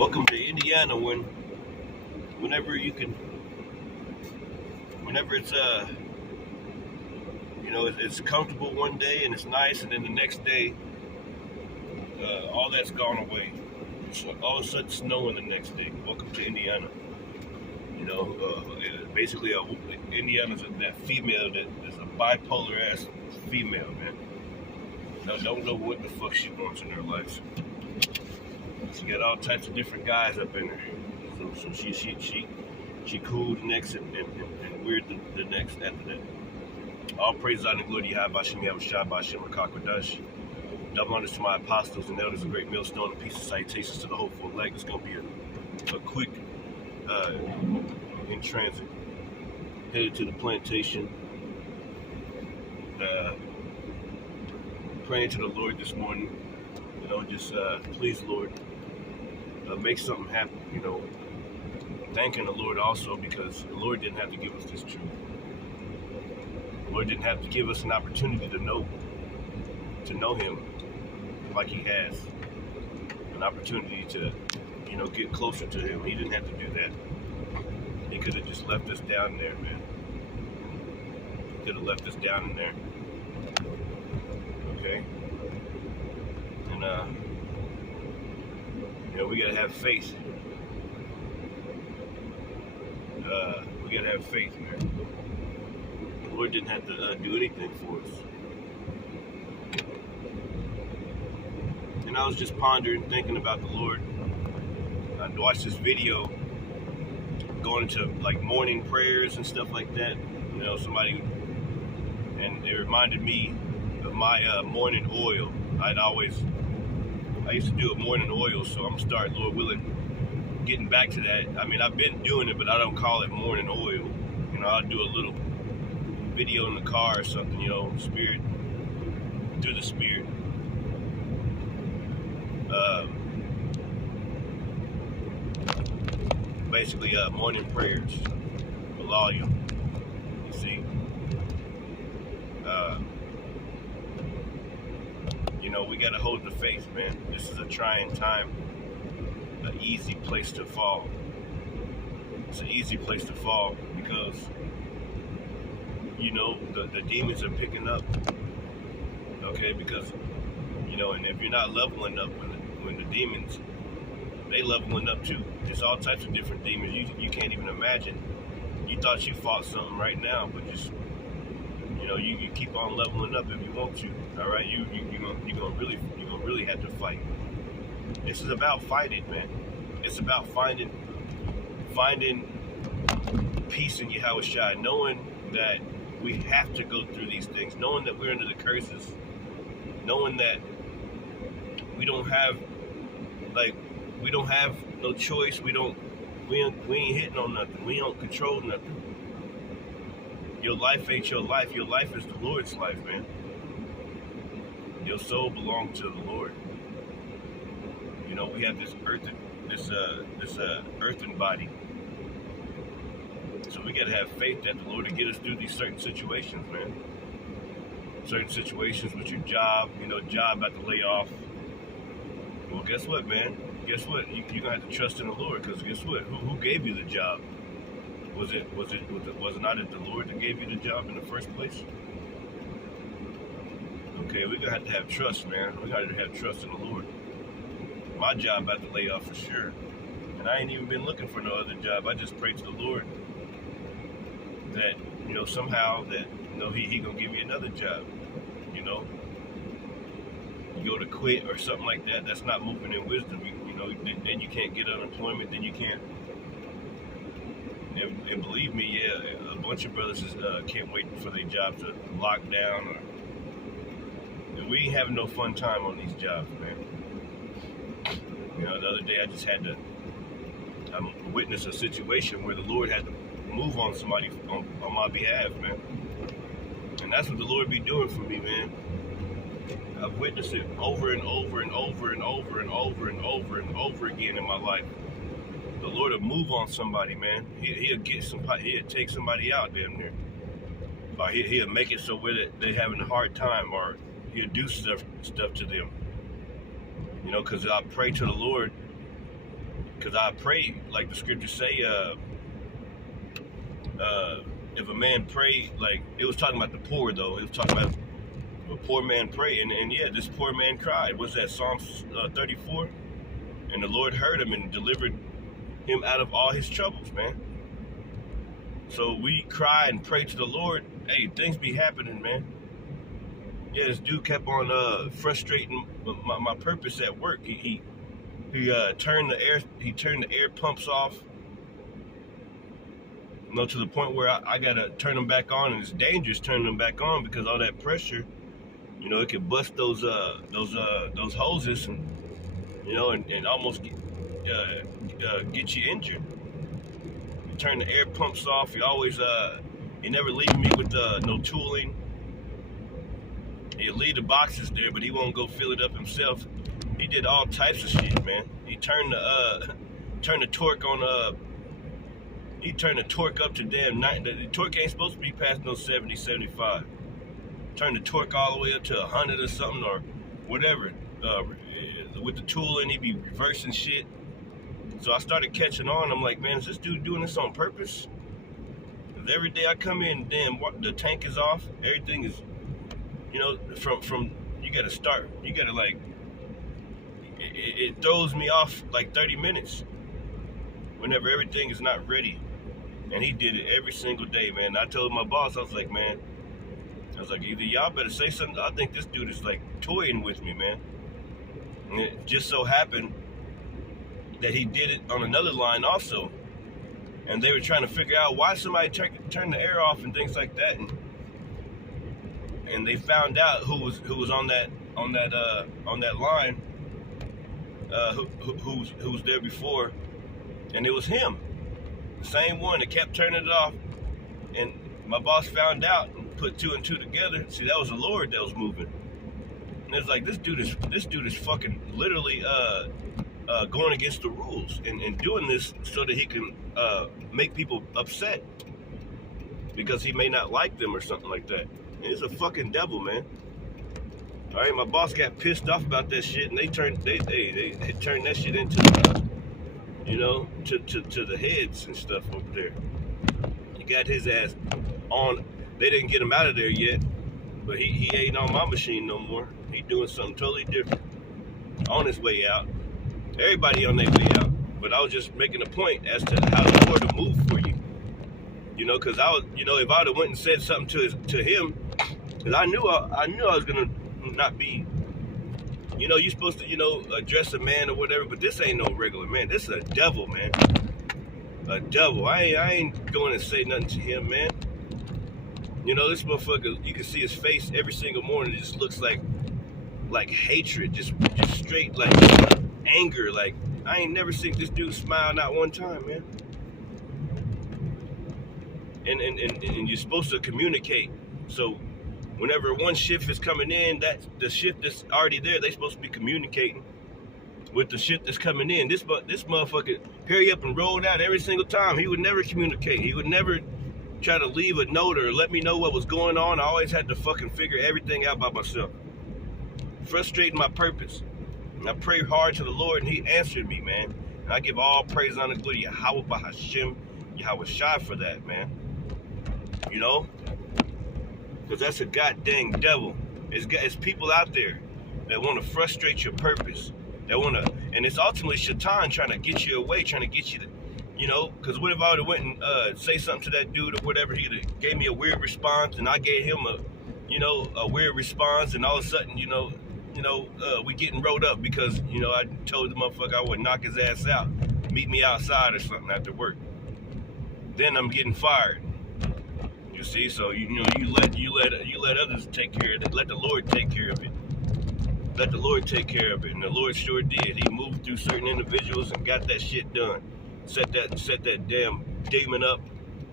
Welcome to Indiana. Whenever you can, whenever it's comfortable one day and it's nice, and then the next day, all that's gone away. So all of a sudden, snowing the next day. Welcome to Indiana. Basically, Indiana's that female that is a bipolar ass female, man. Don't know what the fuck she wants in her life. She got all types of different guys up in her. So she cool the next and weird the next after that. All praise honor and glory to Yahweh Bashem Yahushua Bashem Rakakwadash. Double honors to my apostles and elders, a great millstone, a piece of citations to the hopeful elect. It's gonna be a quick in transit. Headed to the plantation. Praying to the Lord this morning. Just please, Lord, make something happen. Thanking the Lord also because the Lord didn't have to give us this truth. The Lord didn't have to give us an opportunity to know Him like He has. An opportunity to, get closer to Him. He didn't have to do that. He could have just left us down there, man. He could have left us down in there. Okay? And, we gotta have faith. We gotta have faith, man. The Lord didn't have to do anything for us. And I was just pondering, thinking about the Lord. I watched this video going into like morning prayers and stuff like that. Somebody, and it reminded me of my morning oil. I used to do a morning oil, so I'm gonna start, Lord willing, getting back to that. I mean, I've been doing it, but I don't call it morning oil. I'll do a little video in the car or something, spirit, through the spirit. Basically, morning prayers, Malalia, you see. We got to hold the faith, man. This is a trying time, an easy place to fall. It's an easy place to fall because, the demons are picking up, okay? Because, and if you're not leveling up when the demons, they leveling up too. There's all types of different demons you can't even imagine. You thought you fought something right now, but just, you keep on leveling up if you want to. All right, you're gonna really have to fight. This is about fighting, man. It's about finding peace in Yahushua, knowing that we have to go through these things, knowing that we're under the curses, knowing that we don't have no choice. We ain't hitting on nothing. We don't control nothing. Your life ain't your life. Your life is the Lord's life, man. Your soul belongs to the Lord. We have this earthen body. So we gotta have faith that the Lord will get us through these certain situations, man. Certain situations with your job, job about to lay off. Well, guess what, man? Guess what? You're gonna have to trust in the Lord, because guess what? Who gave you the job? Was it not the Lord that gave you the job in the first place? Okay, we're gonna have trust, man. We gotta have trust in the Lord. My job about to lay off for sure. And I ain't even been looking for no other job. I just pray to the Lord that, somehow that, he gonna give me another job. You go to quit or something like that, that's not moving in wisdom. Then you can't get unemployment, then you can't. And believe me, yeah, a bunch of brothers can't wait for their job to lock down. And we ain't having no fun time on these jobs, man. The other day I just had to witness a situation where the Lord had to move on somebody on my behalf, man. And that's what the Lord be doing for me, man. I've witnessed it over and over and over and over and over and over and over again in my life. The Lord will move on somebody, man. He'll take somebody out damn near. Or he'll make it so they're having a hard time, or he'll do stuff to them. Because I pray to the Lord Because I pray, like the scriptures say, if a man pray, like it was talking about the poor though. It was talking about a poor man pray, and yeah, this poor man cried. What's that? Psalms 34. And the Lord heard him and delivered him out of all his troubles, man. So we cry and pray to the Lord. Hey, things be happening, man. Yeah, this dude kept on frustrating my purpose at work. He turned the air pumps off. You know, to the point where I gotta turn them back on, and it's dangerous turning them back on because all that pressure, you know, it could bust those hoses, and you know, and almost get you injured. You turn the air pumps off. You always he never leave me with no tooling. He'll leave the boxes there, but he won't go fill it up himself. He did all types of shit, man. He turned the torque on he turned the torque up to damn 90. The torque ain't supposed to be past no 70, 75. Turn the torque all the way up to 100 or something, or whatever. With the tooling, he be reversing shit. So I started catching on. I'm like, man, is this dude doing this on purpose? Because every day I come in, damn, the tank is off. Everything is, you know, from you gotta start. You gotta like, it throws me off like 30 minutes whenever everything is not ready. And he did it every single day, man. I told my boss, I was like, either y'all better say something. I think this dude is like toying with me, man. And it just so happened that he did it on another line also. And they were trying to figure out why somebody turned the air off and things like that. And they found out who was on that line, who was there before, and it was him. The same one that kept turning it off, and my boss found out and put two and two together. See, that was the Lord that was moving. And it's like this dude is fucking literally going against the rules and doing this so that he can make people upset because he may not like them or something like that. He's a fucking devil, man. All right, my boss got pissed off about that shit, and they turned that shit into you know, to the heads and stuff over there. He got his ass on. They didn't get him out of there yet, but he ain't on my machine no more. He doing something totally different. On his way out. Everybody on their way out. But I was just making a point as to how the Lord will move for you. You know, because I was, you know, if I'd have went and said something to him, because I knew I was gonna not be. You know, you're supposed to, you know, address a man or whatever, but this ain't no regular man. This is a devil, man. A devil. I ain't going to say nothing to him, man. You know, this motherfucker, you can see his face every single morning. It just looks like hatred, just straight like anger. Like I ain't never seen this dude smile not one time, man. And you're supposed to communicate. So whenever one shift is coming in, that's the shift that's already there. They supposed to be communicating with the shift that's coming in. This motherfucker hurry up and roll out every single time. He would never communicate. He would never try to leave a note or let me know what was going on. I always had to fucking figure everything out by myself. Frustrating my purpose. And I prayed hard to the Lord, and He answered me, man. And I give all praise, honor, glory to Yahweh Bahashim, Yahweh Shai for that, man. You know? Because that's a goddamn devil. It's people out there that want to frustrate your purpose. That want to, and it's ultimately Shaitan trying to get you away, trying to get you to, you know, because what if I would have went and say something to that dude or whatever, he gave me a weird response, and I gave him a weird response, and all of a sudden, we getting rolled up because, I told the motherfucker I would knock his ass out, meet me outside or something after work. Then I'm getting fired. You see, so you let others take care of it. Let the Lord take care of it. Let the Lord take care of it, and the Lord sure did. He moved through certain individuals and got that shit done. Set that damn demon up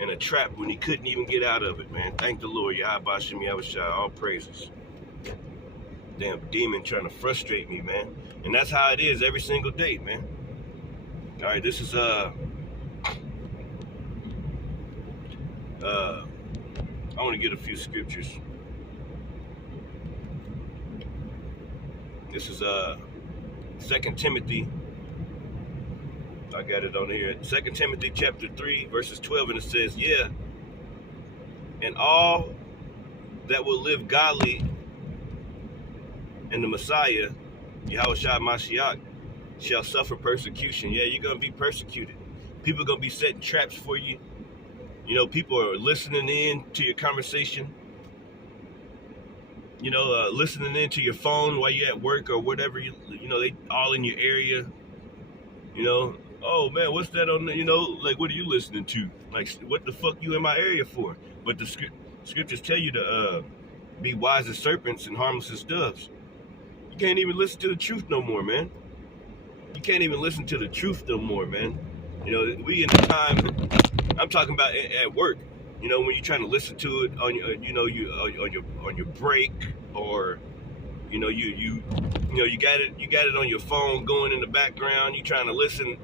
in a trap when he couldn't even get out of it, man. Thank the Lord. Yahweh Hashem, Yahweh Shai, all praises. Damn demon trying to frustrate me, man. And that's how it is every single day, man. All right, this is I want to get a few scriptures. This is 2 Timothy I got it on here. 2 Timothy chapter 3, verses 12, and it says, yeah, and all that will live godly in the Messiah, Yahushua Mashiach, shall suffer persecution. Yeah, you're going to be persecuted. People are going to be setting traps for you. You know, people are listening in to your conversation. You know, listening into your phone while you're at work or whatever. You know, they all in your area. You know, oh man, what's that on the, you know, like, what are you listening to? Like, what the fuck you in my area for? But the scriptures tell you to be wise as serpents and harmless as doves. You can't even listen to the truth no more, man. You can't even listen to the truth no more, man. You know, we in the time, I'm talking about at work. You know, when you're trying to listen to it on your, you know, you on your break, or you know, you got it on your phone going in the background. You trying to listen.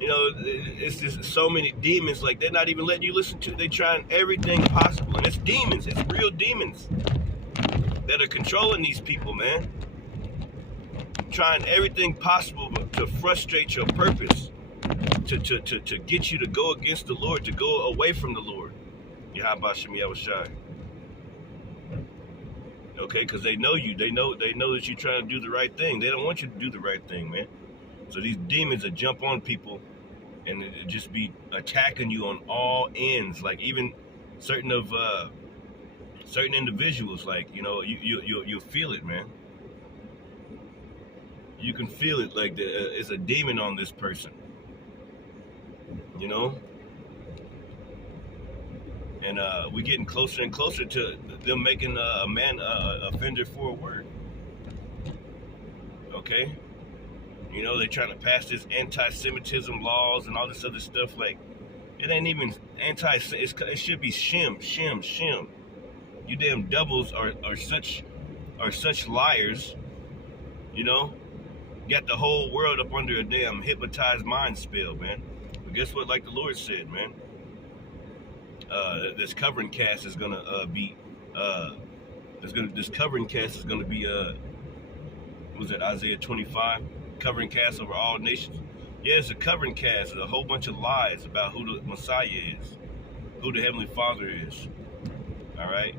You know, it's just so many demons. Like, they're not even letting you listen to. They trying everything possible, and it's demons. It's real demons that are controlling these people, man. Trying everything possible to frustrate your purpose, to get you to go against the Lord, to go away from the Lord. Yahushua. Okay, because they know you. They know that you're trying to do the right thing. They don't want you to do the right thing, man. So these demons that jump on people and just be attacking you on all ends, like even certain individuals, like, you know, you'll feel it, man. You can feel it, like it's a demon on this person, you know. And we're getting closer and closer to them making a man offender for a word. Okay, you know, they're trying to pass this anti-Semitism laws and all this other stuff. Like, it ain't even anti. It should be shim. You damn devils are such liars. You know, got the whole world up under a damn hypnotized mind spell, man. But guess what? Like the Lord said, man. This covering cast is gonna be this covering cast is gonna be was it Isaiah 25, covering cast over all nations? Yeah, it's a covering cast. It's a whole bunch of lies about who the Messiah is, who the Heavenly Father is. All right,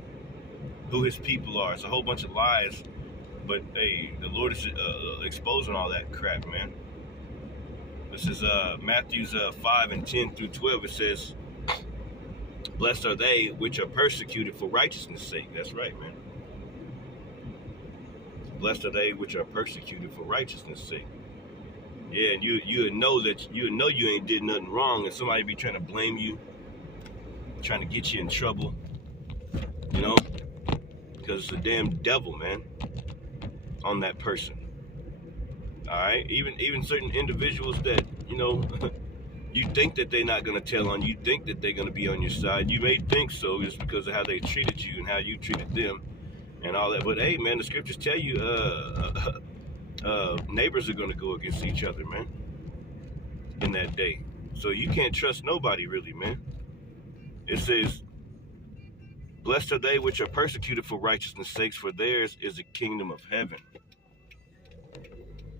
who His people are. It's a whole bunch of lies. But hey, the Lord is exposing all that crap, man. This is Matthew's 5 and 10 through 12. It says, blessed are they which are persecuted for righteousness' sake. That's right, man. Blessed are they which are persecuted for righteousness' sake. Yeah, and you know you ain't did nothing wrong, and somebody be trying to blame you, trying to get you in trouble, you know, because the damn devil, man, on that person. All right, even certain individuals that, you know, you think that they're not going to tell on you, think that they're going to be on your side. You may think so just because of how they treated you and how you treated them and all that. But hey, man, the scriptures tell you neighbors are going to go against each other, man, in that day. So you can't trust nobody, really, man. It says, blessed are they which are persecuted for righteousness' sakes, for theirs is the kingdom of heaven.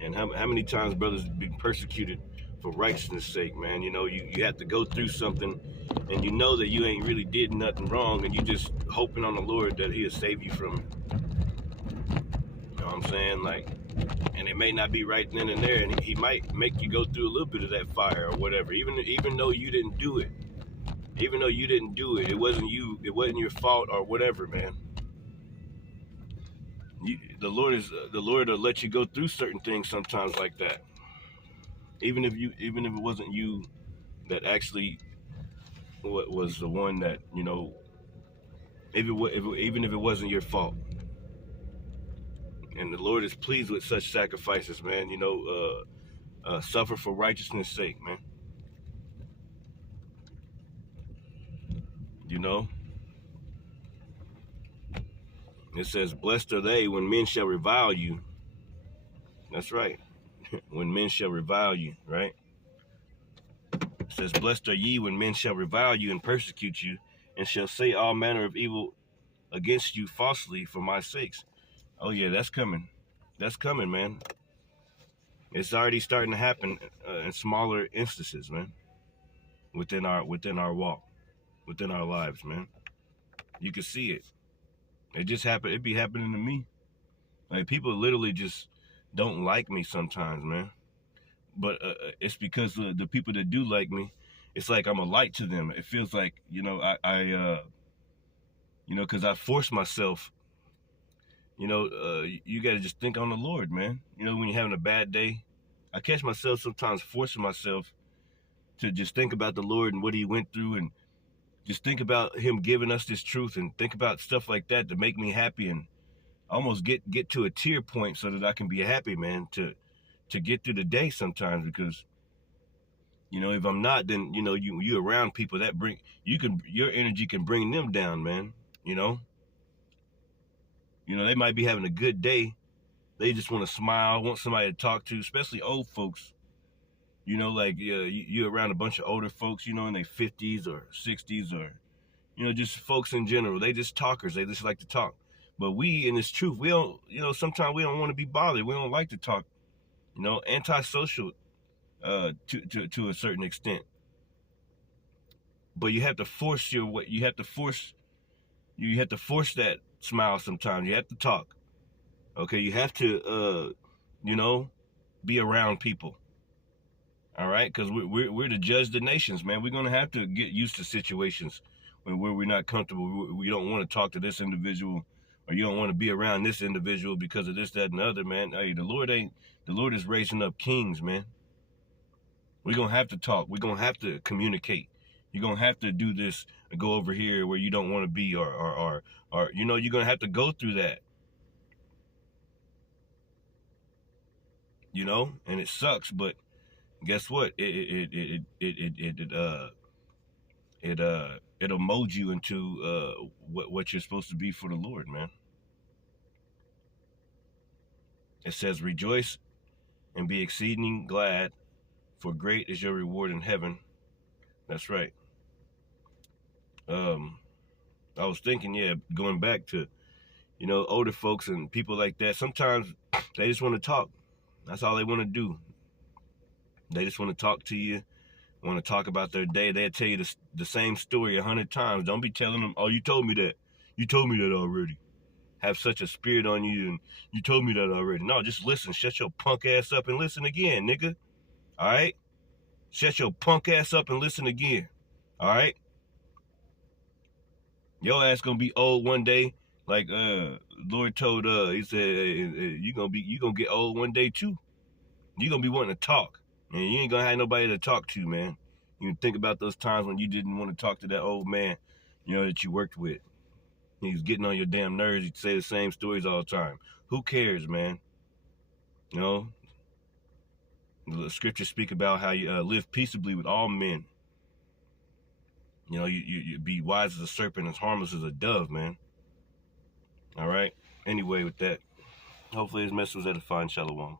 And how many times brothers been persecuted for righteousness' sake, man? You know, you have to go through something, and you know that you ain't really did nothing wrong, and you just hoping on the Lord that He'll save you from it. You know what I'm saying? Like, and it may not be right then and there, and He might make you go through a little bit of that fire or whatever, even though you didn't do it. Even though you didn't do it, it wasn't you, it wasn't your fault or whatever, man. The Lord will let you go through certain things sometimes like that. Even if it wasn't you that actually was the one that, you know, even if it wasn't your fault. And the Lord is pleased with such sacrifices, man. You know, suffer for righteousness' sake, man. You know, it says, blessed are they when men shall revile you. That's right. When men shall revile you, right? It says, blessed are ye when men shall revile you and persecute you, and shall say all manner of evil against you falsely for my sakes. Oh yeah, that's coming. That's coming, man. It's already starting to happen in smaller instances, man. Within our walk, within our lives, man. You can see it. It just happened. It be happening to me. Like people literally just don't like me sometimes, man. But it's because the people that do like me, it's like I'm a light to them. It feels like because I force myself. You got to just think on the Lord, man. When you're having a bad day, I catch myself sometimes forcing myself to just think about the Lord and what He went through, and just think about Him giving us this truth, and think about stuff like that to make me happy, and almost get to a tear point so that I can be happy, man, to get through the day sometimes. Because if I'm not, then you around people that your energy can bring them down, man. They might be having a good day. They just want to smile, want somebody to talk to, especially old folks. Like you around a bunch of older folks, in their 50s or 60s, or just folks in general. They just talkers. They just like to talk. But we, in this truth, we don't. Sometimes we don't want to be bothered. We don't like to talk. Antisocial to a certain extent. But you have to force you have to force that smile sometimes. You have to talk. Okay, you have to be around people. All right, because we're to judge the nations, man. We're gonna have to get used to situations where we're not comfortable. We don't want to talk to this individual, or you don't want to be around this individual because of this, that, and the other, man. Hey, the Lord is raising up kings, man. We're gonna have to talk. We're gonna have to communicate. You're gonna have to do this and go over here where you don't want to be, or you're gonna have to go through that. And it sucks, but guess what? It'll mold you into what you're supposed to be for the Lord, man. It says, "Rejoice and be exceeding glad, for great is your reward in heaven." That's right. I was thinking, going back to older folks and people like that. Sometimes they just want to talk. That's all they want to do. They just want to talk to you, want to talk about their day. They'll tell you the same story 100 times. Don't be telling them, "Oh, you told me that. You told me that already." Have such a spirit on you, and you told me that already. No, just listen. Shut your punk ass up and listen again, nigga. All right? Shut your punk ass up and listen again. All right? Your ass gonna be old one day, like Lord told he said you gonna get old one day too. You gonna be wanting to talk, and you ain't gonna have nobody to talk to, man. You think about those times when you didn't want to talk to that old man, that you worked with. He's getting on your damn nerves. He'd say the same stories all the time. Who cares, man? The scriptures speak about how you live peaceably with all men. You be wise as a serpent, as harmless as a dove, man. All right? Anyway, with that, hopefully this message was edifying. Shalom.